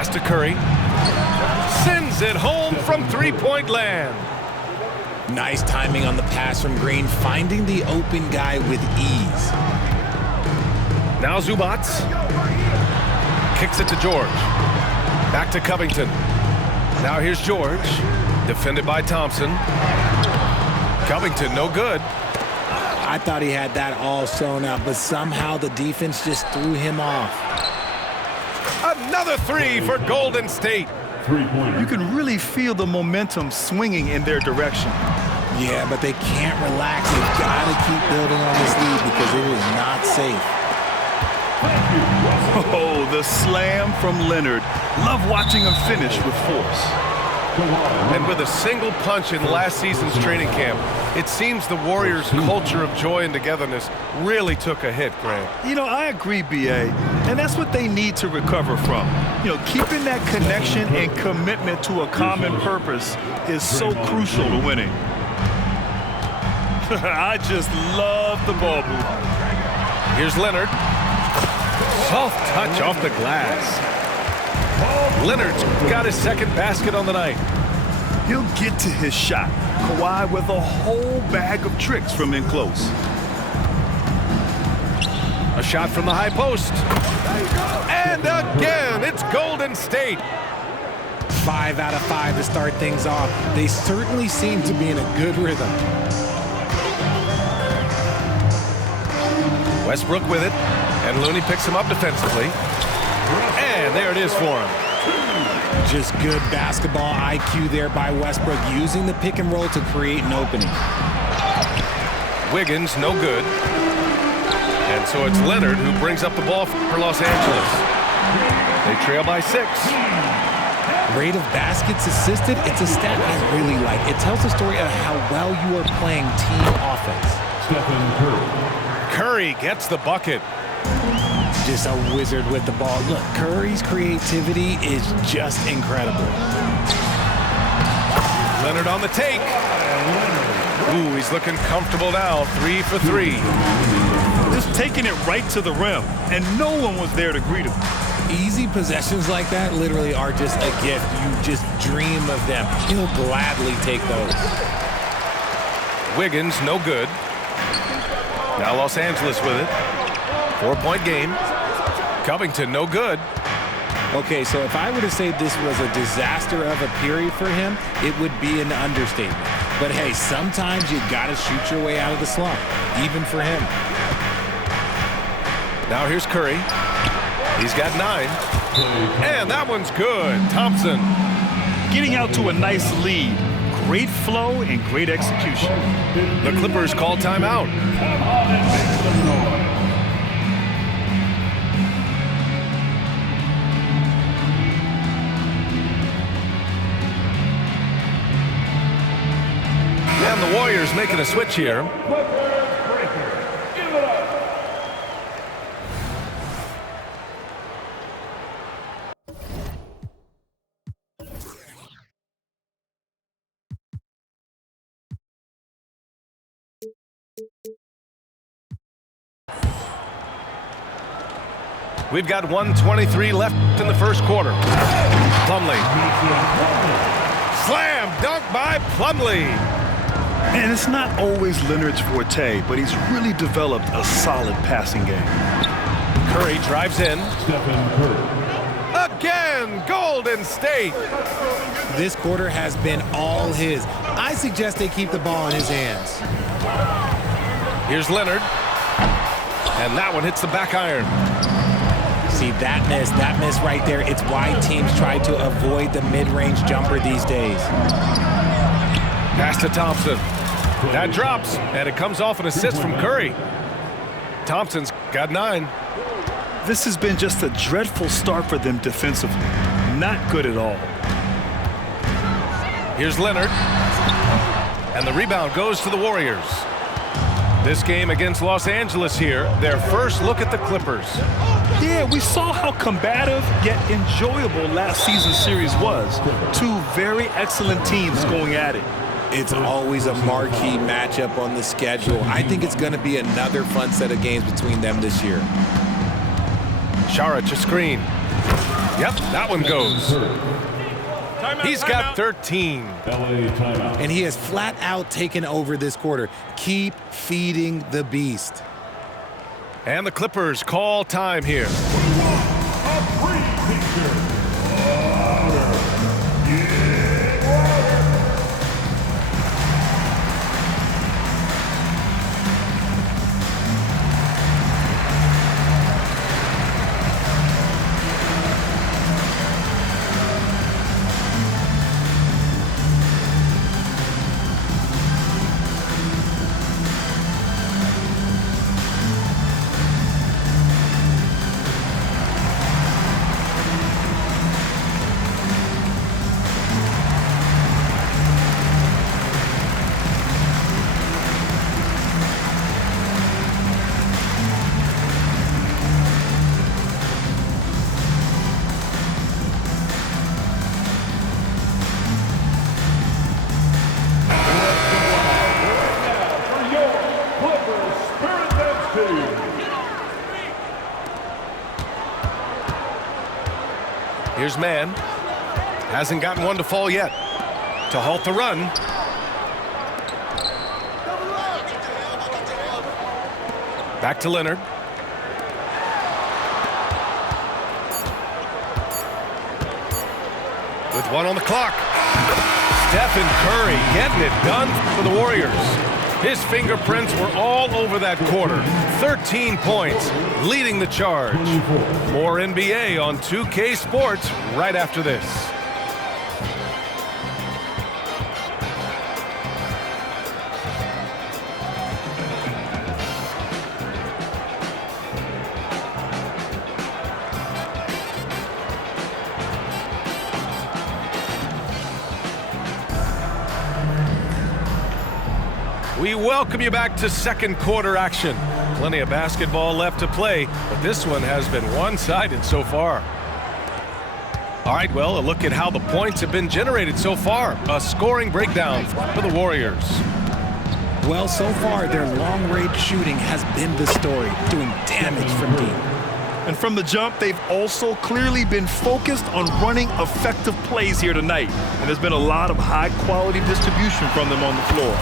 Pass to Curry. Sends it home from three-point land. Nice timing on the pass from Green, finding the open guy with ease. Now Zubac. Kicks it to George. Back to Covington. Now here's George. Defended by Thompson. Covington, no good. I thought he had that all sewn up, but somehow the defense just threw him off. Another three for Golden State. You can really feel the momentum swinging in their direction. Yeah, but they can't relax. They've got to keep building on this lead because it is not safe. Oh, the slam from Leonard. Love watching him finish with force. And with a single punch in last season's training camp, it seems the Warriors' culture of joy and togetherness really took a hit, Grant. You know, I agree, B.A., and that's what they need to recover from. You know, keeping that connection and commitment to a common purpose is so crucial to winning. I just love the ball movement. Here's Leonard. Soft touch off the glass. Leonard's got his second basket on the night. He'll get to his shot. Kawhi with a whole bag of tricks from in close. A shot from the high post. And again, it's Golden State. 5 out of 5 to start things off. They certainly seem to be in a good rhythm. Westbrook with it, and Looney picks him up defensively. And there it is for him. Just good basketball IQ there by Westbrook, using the pick and roll to create an opening. Wiggins, no good. And so it's Leonard who brings up the ball for Los Angeles. They trail by 6. Rate of baskets assisted, it's a stat I really like. It tells the story of how well you are playing team offense. Steph Curry. Curry gets the bucket. Just a wizard with the ball. Look, Curry's creativity is just incredible. Leonard on the take. Ooh, he's looking comfortable now. 3 for 3. Just taking it right to the rim, and no one was there to greet him. Easy possessions like that literally are just a gift. You just dream of them. He'll gladly take those. Wiggins, no good. Now Los Angeles with it. 4-point game. Covington, no good. Okay, so if I were to say this was a disaster of a period for him, it would be an understatement. But hey, sometimes you gotta shoot your way out of the slump, even for him. Now here's Curry. He's got 9. And that one's good. Thompson. Getting out to a nice lead. Great flow and great execution. The Clippers call timeout. And the Warriors making a switch here. We've got 1:23 left in the first quarter. Plumlee. Slam dunk by Plumlee. And it's not always Leonard's forte, but he's really developed a solid passing game. Curry drives in. Steph and Curry. Again, Golden State. This quarter has been all his. I suggest they keep the ball in his hands. Here's Leonard. And that one hits the back iron. See, that miss right there, it's why teams try to avoid the mid-range jumper these days. Pass to Thompson. That drops, and it comes off an assist from Curry. Thompson's got 9. This has been just a dreadful start for them defensively. Not good at all. Here's Leonard. And the rebound goes to the Warriors. This game against Los Angeles here, their first look at the Clippers. Yeah, we saw how combative yet enjoyable last season's series was. 2 very excellent teams going at it. It's always a marquee matchup on the schedule. I think it's going to be another fun set of games between them this year. Saric a screen. Yep, that one goes. He's got 13. LA timeout. And he has flat out taken over this quarter. Keep feeding the beast. And the Clippers call time here. Here's man. Hasn't gotten one to fall yet. To halt the run. Back to Leonard. With one on the clock. Steph and Curry getting it done for the Warriors. His fingerprints were all over that quarter. 13 points, leading the charge. More NBA on 2K Sports right after this. We welcome you back to second quarter action. Plenty of basketball left to play, but this one has been one-sided so far. All right, well, a look at how the points have been generated so far. A scoring breakdown for the Warriors. Well, so far, their long-range shooting has been the story, doing damage from deep. And from the jump, they've also clearly been focused on running effective plays here tonight. And there's been a lot of high-quality distribution from them on the floor.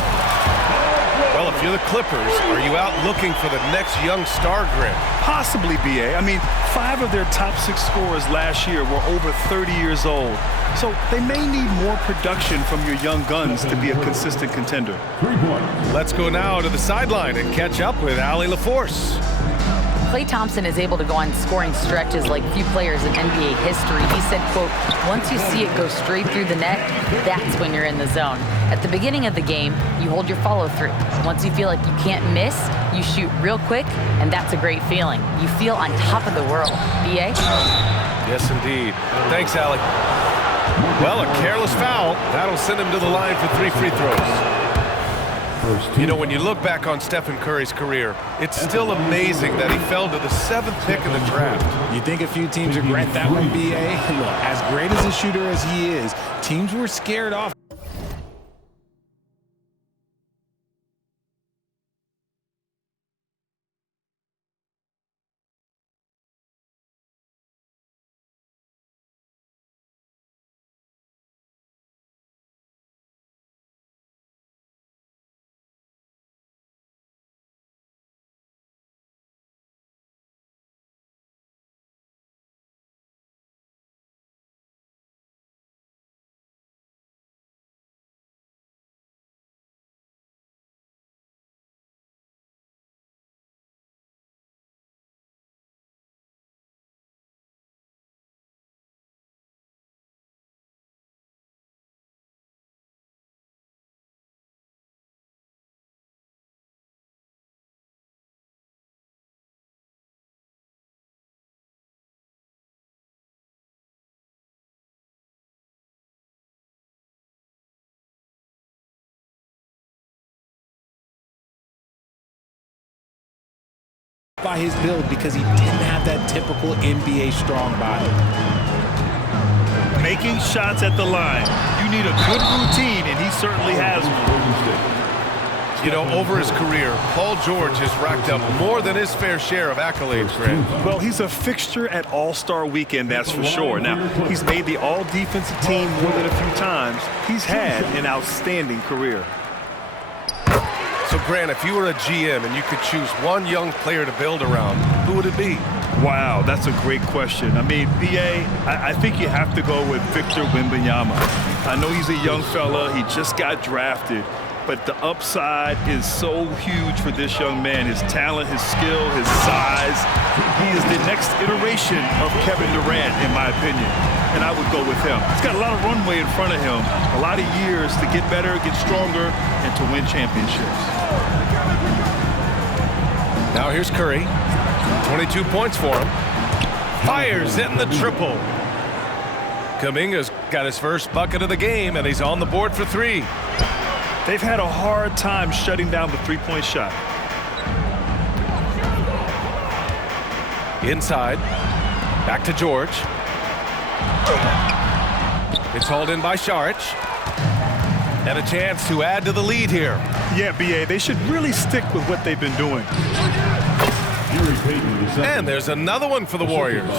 Well, if you're the Clippers, are you out looking for the next young star grid? Possibly, B.A. I mean, 5 of their top 6 scorers last year were over 30 years old. So they may need more production from your young guns to be a consistent contender. 3 points. Let's go now to the sideline and catch up with Allie LaForce. Klay Thompson is able to go on scoring stretches like few players in NBA history. He said, quote, once you see it go straight through the net, that's when you're in the zone. At the beginning of the game, you hold your follow through. Once you feel like you can't miss, you shoot real quick, and that's a great feeling. You feel on top of the world. B.A.? Yes, indeed. Thanks, Allie. Well, a careless foul. That'll send him to the line for 3 free throws. You know, when you look back on Stephen Curry's career, it's still amazing that he fell to the 7th pick in the draft. You think a few teams regret that one, B.A.? Look, as great as a shooter as he is, teams were scared off. By his build because he didn't have that typical NBA strong body. Making shots at the line. You need a good routine, and he certainly has one. You know, over his career, Paul George has racked up more than his fair share of accolades, Grant. Well, he's a fixture at All-Star Weekend, that's for sure. Now, he's made the All-Defensive Team more than a few times. He's had an outstanding career. So, Grant, if you were a GM and you could choose one young player to build around, who would it be? Wow, that's a great question. I mean, B.A., I think you have to go with Victor Wembanyama. I know he's a young fella. He just got drafted. But the upside is so huge for this young man. His talent, his skill, his size. He is the next iteration of Kevin Durant, in my opinion. And I would go with him. He's got a lot of runway in front of him. A lot of years to get better, get stronger, and to win championships. Now here's Curry. 22 points for him. Fires in the triple. Kuminga's got his first bucket of the game, and he's on the board for 3. They've had a hard time shutting down the three-point shot. Inside. Back to George. It's hauled in by Saric. And a chance to add to the lead here. Yeah, B.A., they should really stick with what they've been doing. And there's another one for the Warriors.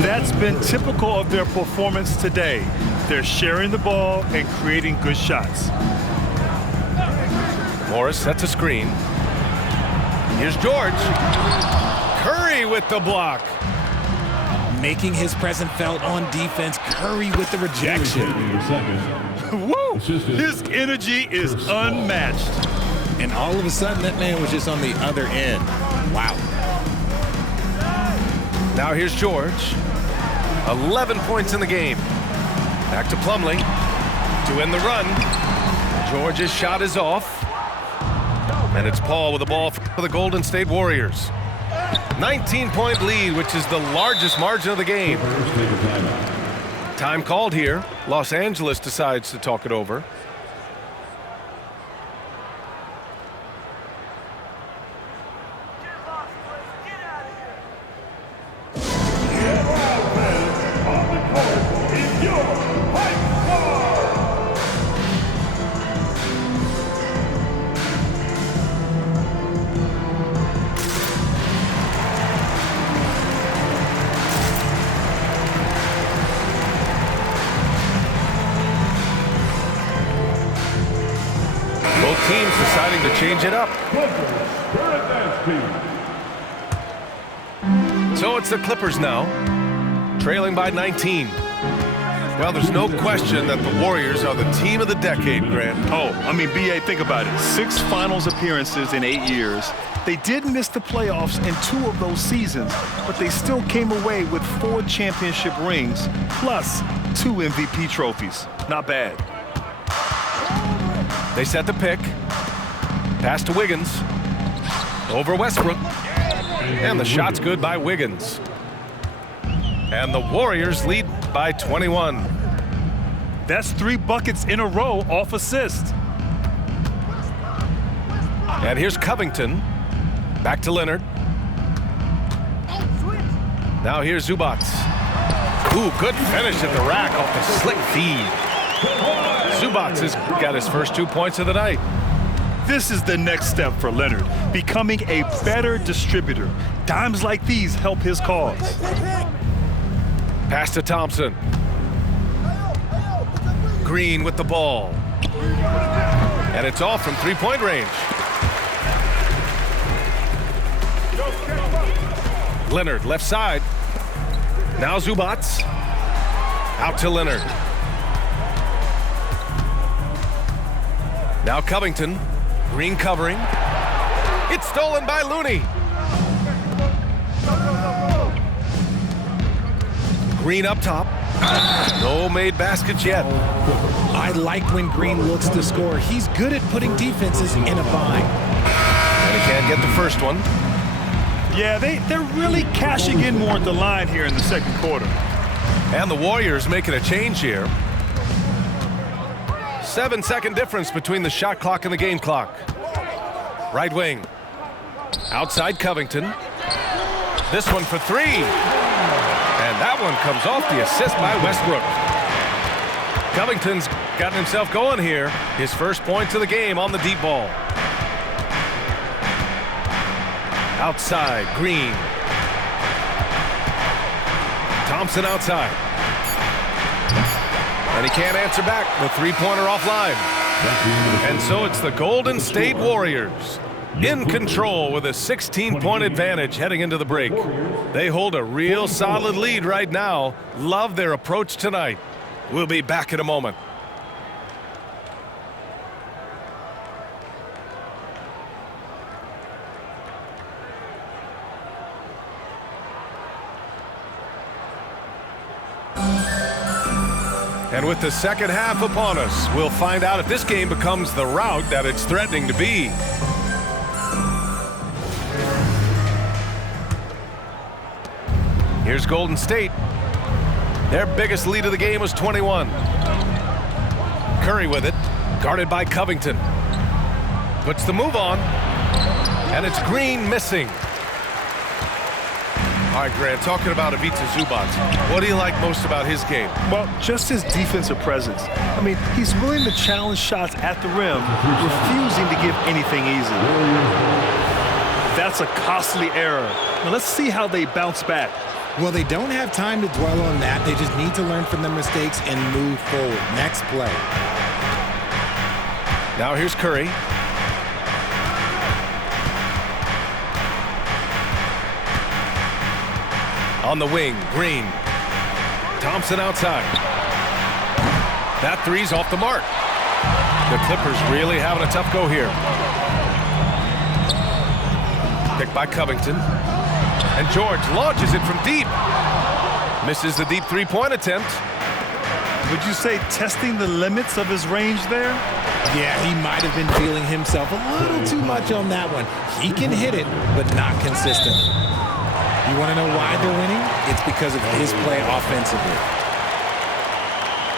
That's been typical of their performance today. They're sharing the ball and creating good shots. Morris sets a screen. Here's George. Curry with the block. Making his presence felt on defense. Curry with the rejection. Woo! His energy is unmatched. And all of a sudden, that man was just on the other end. Wow. Now here's George. 11 points in the game. Back to Plumlee to end the run. George's shot is off. And it's Paul with the ball for the Golden State Warriors. 19-point lead, which is the largest margin of the game. Time called here. Los Angeles decides to talk it over. Teams deciding to change it up. So it's the Clippers now, trailing by 19. Well, there's no question that the Warriors are the team of the decade, Grant. Oh, I mean, B.A., think about it. 6 finals appearances in 8 years. They did miss the playoffs in 2 of those seasons, but they still came away with 4 championship rings, plus 2 MVP trophies. Not bad. They set the pick. Pass to Wiggins. Over Westbrook. And the shot's good by Wiggins. And the Warriors lead by 21. That's 3 buckets in a row off assist. And here's Covington. Back to Leonard. Now here's Zubac. Ooh, good finish at the rack off the slick feed. Zubac has got his first 2 points of the night. This is the next step for Leonard, becoming a better distributor. Dimes like these help his cause. Pass to Thompson. Green with the ball. And it's off from 3-point range. Leonard, left side. Now Zubac. Out to Leonard. Now Covington. Green covering. It's stolen by Looney. Green up top. No made baskets yet. I like when Green looks to score. He's good at putting defenses in a bind. And he can't get the first one. Yeah, they're really cashing in more at the line here in the second quarter. And the Warriors making a change here. 7-second difference between the shot clock and the game clock. Right wing. Outside Covington. This one for 3. And that one comes off the assist by Westbrook. Covington's gotten himself going here. His first points of the game on the deep ball. Outside, Green. Thompson outside. And he can't answer back. The three-pointer offline. And so it's the Golden State Warriors in control with a 16-point advantage heading into the break. They hold a real solid lead right now. Love their approach tonight. We'll be back in a moment. And with the second half upon us, we'll find out if this game becomes the rout that it's threatening to be. Here's Golden State. Their biggest lead of the game was 21. Curry with it, guarded by Covington. Puts the move on, and it's Green missing. All right, Grant, talking about Ivica Zubac, what do you like most about his game? Well, just his defensive presence. I mean, he's willing to challenge shots at the rim, refusing to give anything easy. That's a costly error. Now let's see how they bounce back. Well, they don't have time to dwell on that. They just need to learn from their mistakes and move forward. Next play. Now here's Curry. On the wing, Green. Thompson outside. That three's off the mark. The Clippers really having a tough go here. Picked by Covington. And George launches it from deep. Misses the deep three-point attempt. Would you say testing the limits of his range there? Yeah, he might have been feeling himself a little too much on that one. He can hit it, but not consistent. You want to know why they're winning? It's because of his play offensively.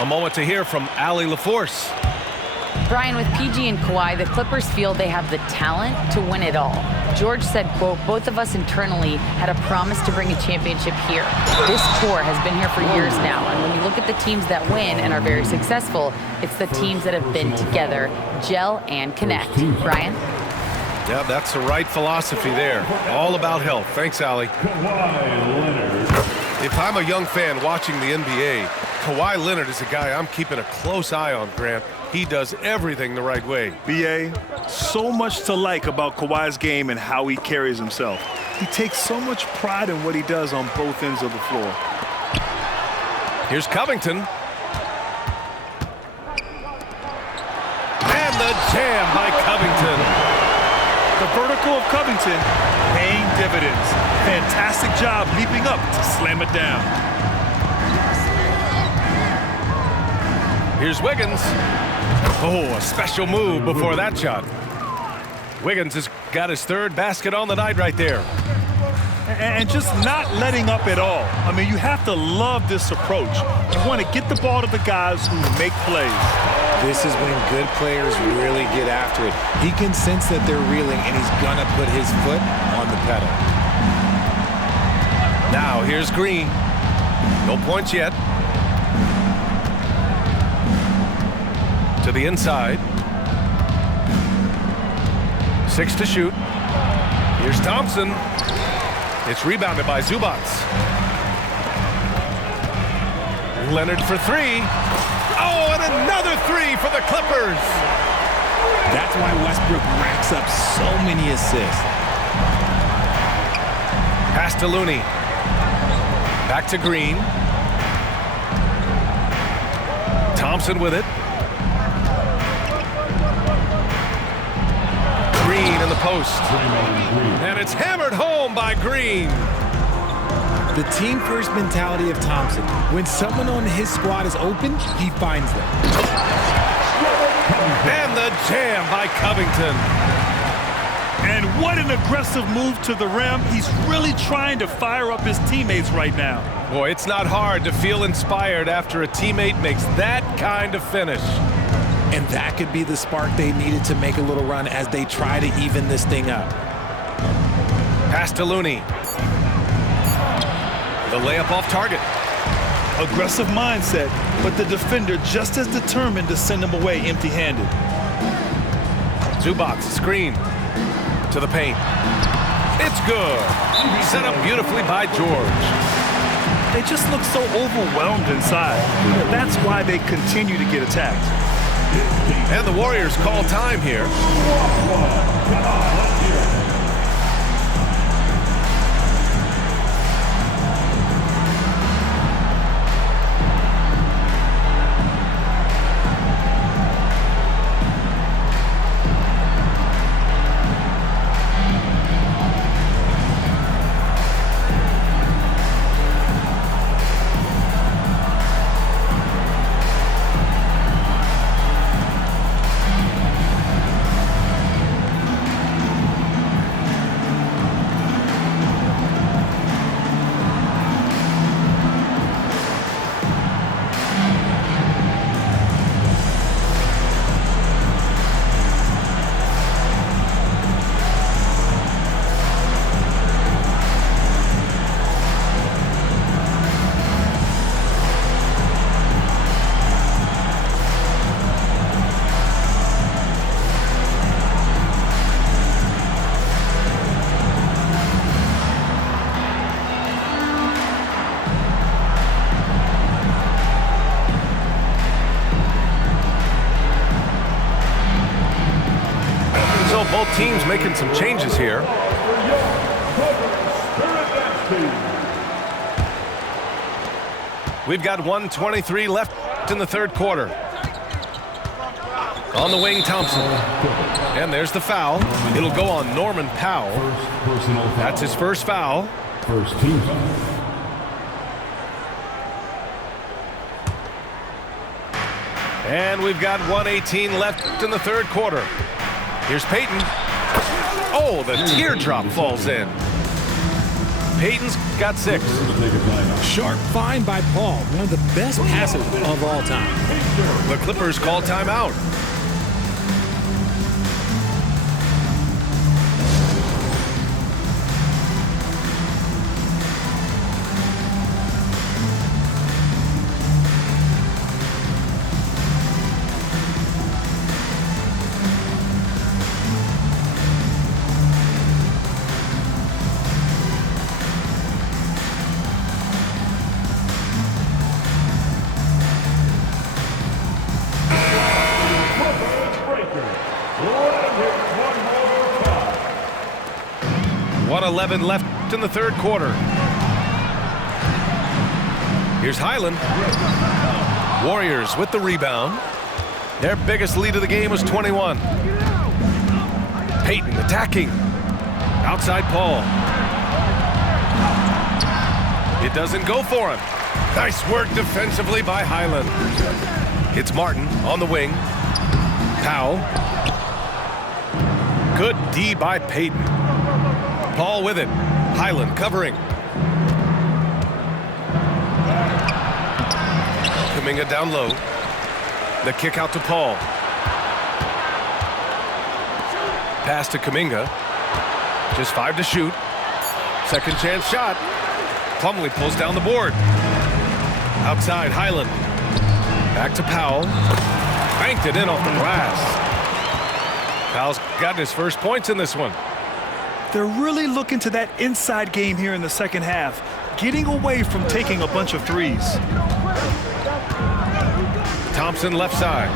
A moment to hear from Allie LaForce. Brian, with PG and Kawhi, the Clippers feel they have the talent to win it all. George said, quote, both of us internally had a promise to bring a championship here. This core has been here for years now, and when you look at the teams that win and are very successful, it's the teams that have been together, gel and connect. Brian? Yeah, that's the right philosophy there. All about health. Thanks, Allie. If I'm a young fan watching the NBA, Kawhi Leonard is a guy I'm keeping a close eye on, Grant. He does everything the right way. B.A., so much to like about Kawhi's game and how he carries himself. He takes so much pride in what he does on both ends of the floor. Here's Covington. And the jam by Covington. The vertical of Covington paying dividends. Fantastic job leaping up to slam it down. Here's Wiggins. Oh, a special move before that shot. Wiggins has got his third basket on the night right there. And just not letting up at all. I mean, you have to love this approach. You want to get the ball to the guys who make plays. This is when good players really get after it. He can sense that they're reeling, and he's going to put his foot on the pedal. Now, here's Green. No points yet. To the inside. 6 to shoot. Here's Thompson. It's rebounded by Zubac. Leonard for three. Oh, and another three for the Clippers. That's why Westbrook racks up so many assists. Pass to Looney. Back to Green. Thompson with it. Green in the post. And it's hammered home by Green. The team-first mentality of Thompson. When someone on his squad is open, he finds them. And the jam by Covington. And what an aggressive move to the rim. He's really trying to fire up his teammates right now. Boy, it's not hard to feel inspired after a teammate makes that kind of finish. And that could be the spark they needed to make a little run as they try to even this thing up. Pass to Looney. The layup off target. Aggressive mindset, but the defender just as determined to send him away empty-handed. Zubac, screen to the paint. It's good. Set up beautifully by George. They just look so overwhelmed inside. That's why they continue to get attacked. And the Warriors call time here. Both teams making some changes here. We've got 1:23 left in the third quarter. On the wing, Thompson. And there's the foul. It'll go on Norman Powell. That's his first foul. First team foul. And we've got 1:18 left in the third quarter. Here's Payton. Oh, the teardrop falls in. Payton's got 6. Sharp find by Paul, one of the best passes of all time. The Clippers call timeout. .11 left in the third quarter. Here's Highland. Warriors with the rebound. Their biggest lead of the game was 21. Payton attacking. Outside Paul. It doesn't go for him. Nice work defensively by Highland. It's Martin on the wing. Powell. Good D by Payton. Paul with it. Highland covering. Kuminga down low. The kick out to Paul. Pass to Kuminga. Just 5 to shoot. Second chance shot. Plumlee pulls down the board. Outside Highland. Back to Powell. Banked it in off the glass. Powell's gotten his first points in this one. They're really looking to that inside game here in the second half, getting away from taking a bunch of threes. Thompson left side.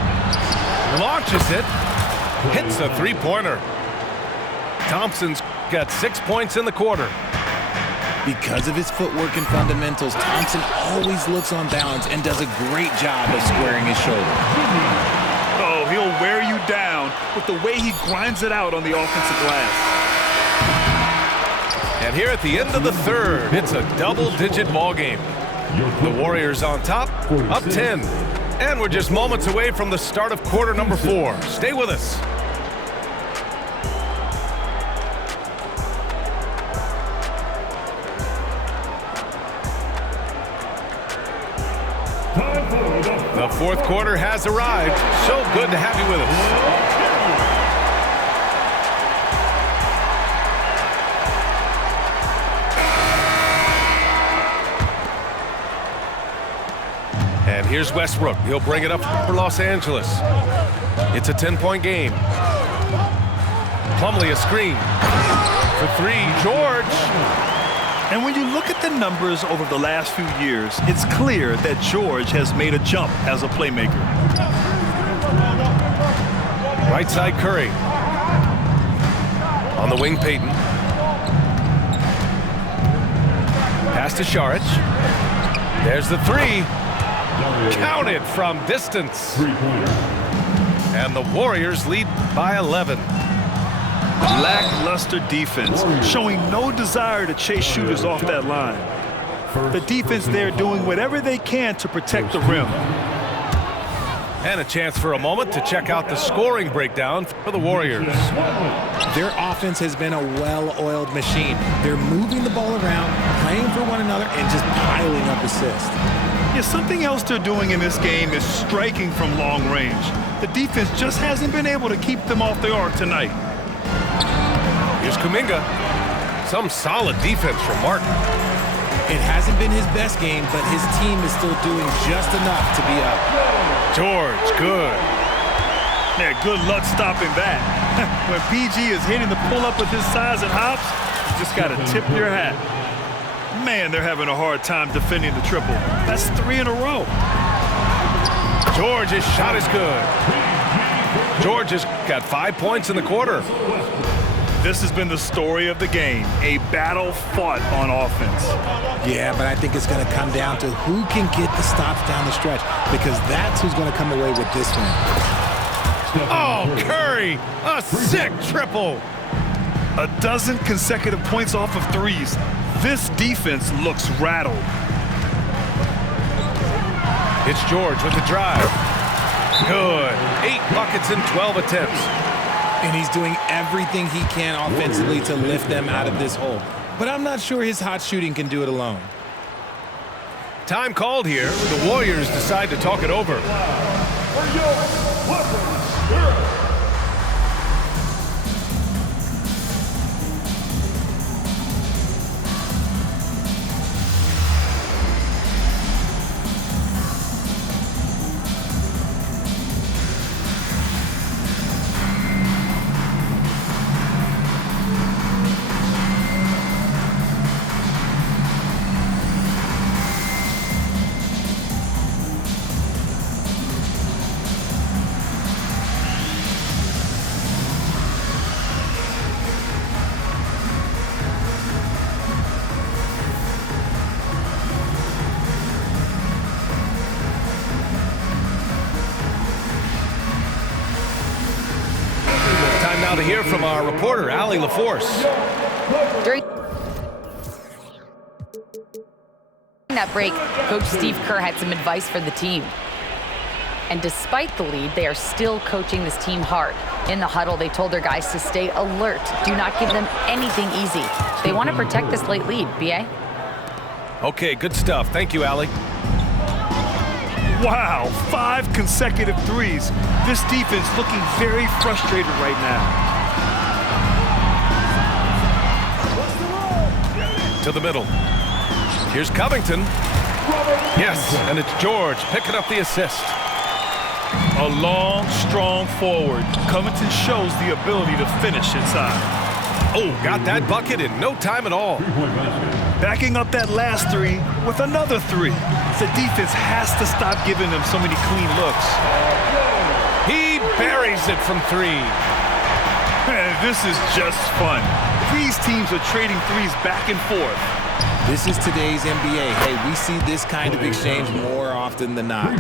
Launches it. Hits a three-pointer. Thompson's got 6 points in the quarter. Because of his footwork and fundamentals, Thompson always looks on balance and does a great job of squaring his shoulder. Oh, he'll wear you down with the way he grinds it out on the offensive glass. And here at the end of the third, it's a double-digit ball game. The Warriors on top, up 10. And we're just moments away from the start of quarter number 4. Stay with us. The fourth quarter has arrived. So good to have you with us. And here's Westbrook. He'll bring it up for Los Angeles. It's a 10-point game. Plumlee a screen. For three, George. And when you look at the numbers over the last few years, it's clear that George has made a jump as a playmaker. Right side, Curry. On the wing, Payton. Pass to Saric. There's the three. Counted from distance. And the Warriors lead by 11. Lackluster defense, showing no desire to chase shooters off that line. The defense there doing whatever they can to protect the rim. And a chance for a moment to check out the scoring breakdown for the Warriors. Their offense has been a well-oiled machine. They're moving the ball around, playing for one another, and just piling up assists. Yeah, something else they're doing in this game is striking from long range. The defense just hasn't been able to keep them off the arc tonight. Here's Kuminga. Some solid defense from Martin. It hasn't been his best game, but his team is still doing just enough to be up. George, good. Yeah, good luck stopping that. When PG is hitting the pull-up with his size and hops, you just got to tip your hat. Man, they're having a hard time defending the triple. That's 3 in a row. George's shot is good. George has got 5 points in the quarter. This has been the story of the game, a battle fought on offense. Yeah, but I think it's going to come down to who can get the stops down the stretch, because that's who's going to come away with this one. Oh, Curry, a sick triple. A dozen consecutive points off of threes. This defense looks rattled. It's George with the drive. Good. 8 buckets in 12 attempts. And he's doing everything he can offensively to lift them out of this hole. But I'm not sure his hot shooting can do it alone. Time called here. The Warriors decide to talk it over. Now to hear from our reporter, Allie LaForce. During that break, Coach Steve Kerr had some advice for the team. And despite the lead, they are still coaching this team hard. In the huddle, they told their guys to stay alert. Do not give them anything easy. They want to protect this late lead, B.A. Okay, good stuff. Thank you, Allie. Wow, 5 consecutive threes. This defense looking very frustrated right now. To the middle. Here's Covington. Yes, and it's George picking up the assist. A long, strong forward. Covington shows the ability to finish inside. Oh, got that bucket in no time at all. Backing up that last three with another three. The defense has to stop giving them so many clean looks. He buries it from 3. Man, this is just fun. These teams are trading threes back and forth. This is today's NBA. Hey, we see this kind of exchange more often than not.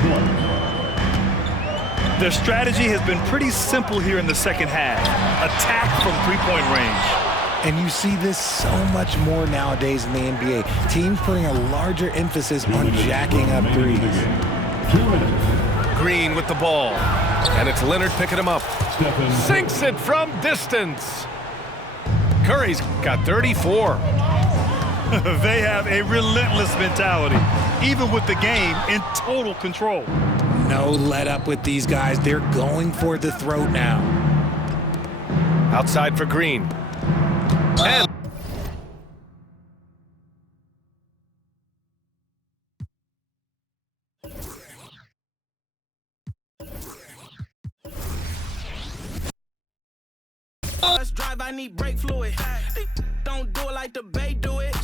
Their strategy has been pretty simple here in the second half. Attack from three-point range. And you see this so much more nowadays in the NBA. Teams putting a larger emphasis on jacking up threes. Green with the ball. And it's Leonard picking him up. Sinks it from distance. Curry's got 34. They have a relentless mentality, even with the game in total control. No let up with these guys. They're going for the throat now. Outside for Green. And First drive, I need brake fluid. Don't do it like the Bay do it.